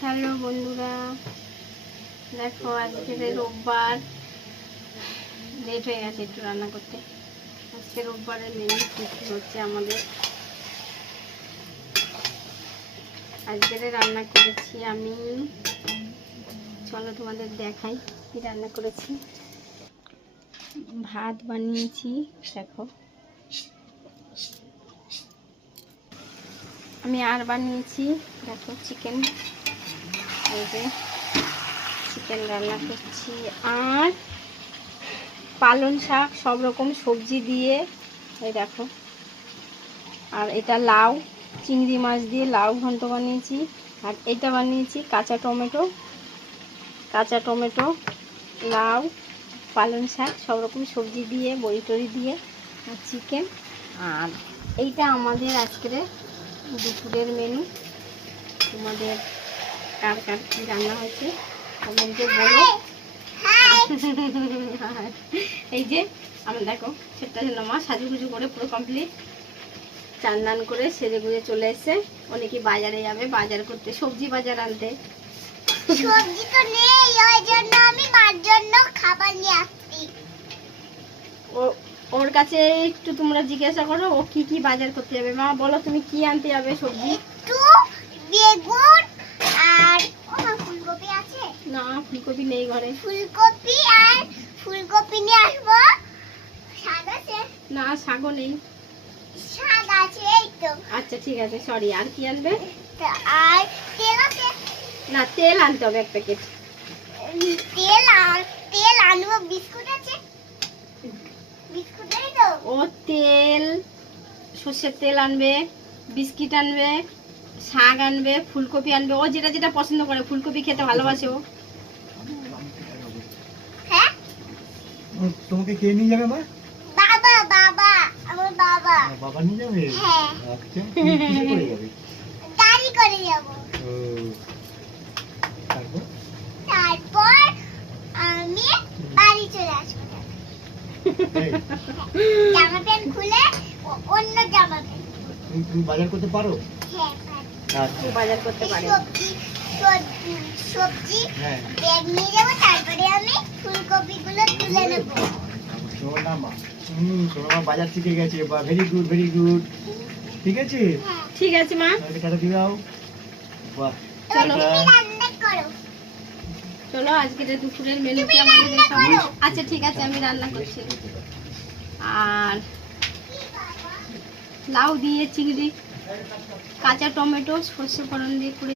Hello বন্ধুরা, দেখো আজকে রোববার, লেট হয়ে গেছে একটু রান্না করতে। আজকে রোববারের মেনু কী হচ্ছে আমাদের। আজকে রান্না করেছি আমি, চলো তোমাদের দেখাই কি রান্না করেছি। ভাত বানিয়েছি, দেখো আমি আর বানিয়েছি, দেখো চিকেন, এই যে চিকেন রান্না করছি, আর পালং শাক সব রকম সবজি দিয়ে, এই দেখো, আর এটা লাউ, চিংড়ি মাছ দিয়ে লাউ ঘন্ট বানিয়েছি, আর এটা বানিয়েছি কাঁচা টমেটো, লাউ, পালং শাক সব রকম সবজি দিয়ে, বড়ি টড়ি দিয়ে, আর চিকেন। আর এইটা আমাদের আজকের দুপুরের মেনু। তোমাদের কার কার কী রান্না হয়েছে কমেন্টে বলো। এই যে আমি দেখো ছোট্ট ছোট মা সাজুগুজু করে পুরো কমপ্লিট, চান দান করে সেজে গুজে চলে এসছে। অনেকে বাজারে যাবে, বাজার করতে, সবজি বাজার আনতে। সবজি তো নেই, ওই জন্য আমি মার জন্য খাবার নিয়ে আসছি। ওর কাছে একটু তোমরা জিজ্ঞাসা করো ও কি কি বাজার করতে যাবে। মা বলো তুমি কি আনতে যাবে সবজি? একটু বেগুন আর ফুলকপি আছে? না, ফুলকপি নেই ঘরে। ফুলকপি নিয়ে আসবো। শাক আছে? না, শাকও নেই। শাক আছে এই তো। আচ্ছা ঠিক আছে, সরি। আর কি আনবে? আর তেল আছে? না, তেল আনতে হবে 1 প্যাকেট। তেল আনবো। বিস্কুট আছে? বিস্কুট নেই তো। ও তেল, সর্ষের তেল আনবে, বিস্কিট আনবে, শাক আনবে, ফুলকপি আনবে। ও যেটা যেটা পছন্দ করে, ফুলকপি খেতে ভালোবাসে ও। হ্যাঁ, তোমাকে কে নিয়ে যাবে মা? বাবা, আমার বাবা। বাবা নিয়ে যাবে? হ্যাঁ। আচ্ছা, তুমি কিসে করে যাবে? গাড়ি করে যাব। ও, তারপর আমি বাড়ি চলে আসবো। এই, জামা প্যান্ট খুলে অন্য জামা প্যান্ট। তুমি বাজার করতে পারো? হ্যাঁ, পারি। আচ্ছা, বাজার করতে পারে। সবজি হ্যাঁ। ব্যাগ নিয়ে যাবো, তারপরে আমি ফুলকপিগুলো তুলে নেব। সোনা মা, সোনা মা বাজার শিখে গেছে। Very good, very good. ঠিক আছে, হ্যাঁ। ঠিক আছে মা, তাহলে টাটা দিয়ে দাও। বাহ, চলো। তুমি রান্না করো। চলো আজকে দুপুরের মেনু তুমি কি আমাদের রান্না দেখাবো। করো। আচ্ছা ঠিক আছে, আমি রান্না করছি। আর লাউ দিয়ে চিংড়ি, কাঁচা টমেটো, সর্ষে ফোড়ন দিয়ে করে